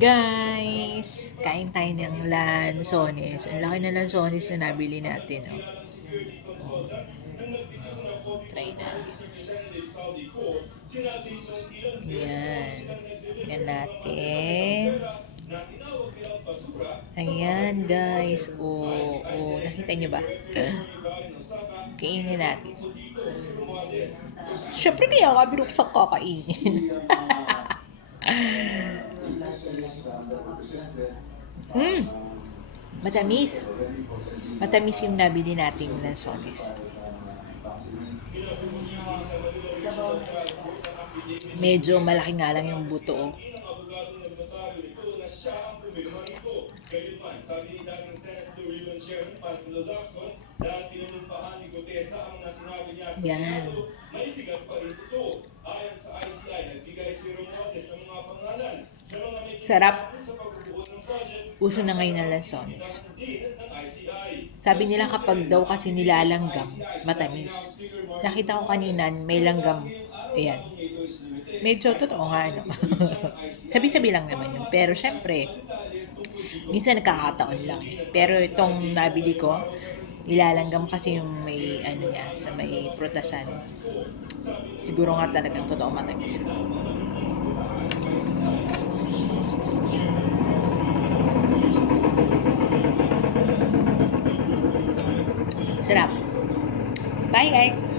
Guys, kain tayo ng lansones. Ang laki ng lansones na nabili natin. Oh. Try na. Ayan. Tingnan natin. Ayan guys. Nakita nyo ba? Kainin natin. Siyempre kaya ka binuksan kakainin. Mm, matamis. Matamis yung nabili nating lansones. Medyo malaki nga lang yung buto. Oh. Yan. Sarap. Uso na ngayon ng lansones. Sabi nila kapag daw kasi nilalanggam, matamis. Nakita ko kanina may langgam. Ayan. Medyo totoo nga, ano. Sabi-sabi lang naman yun. Pero syempre, minsan nakakataon lang. Pero itong nabili ko, nilalanggam kasi yung may, ano niya, sa may prutasan. Siguro nga talagang totoo matamis. Sarap. Bye guys!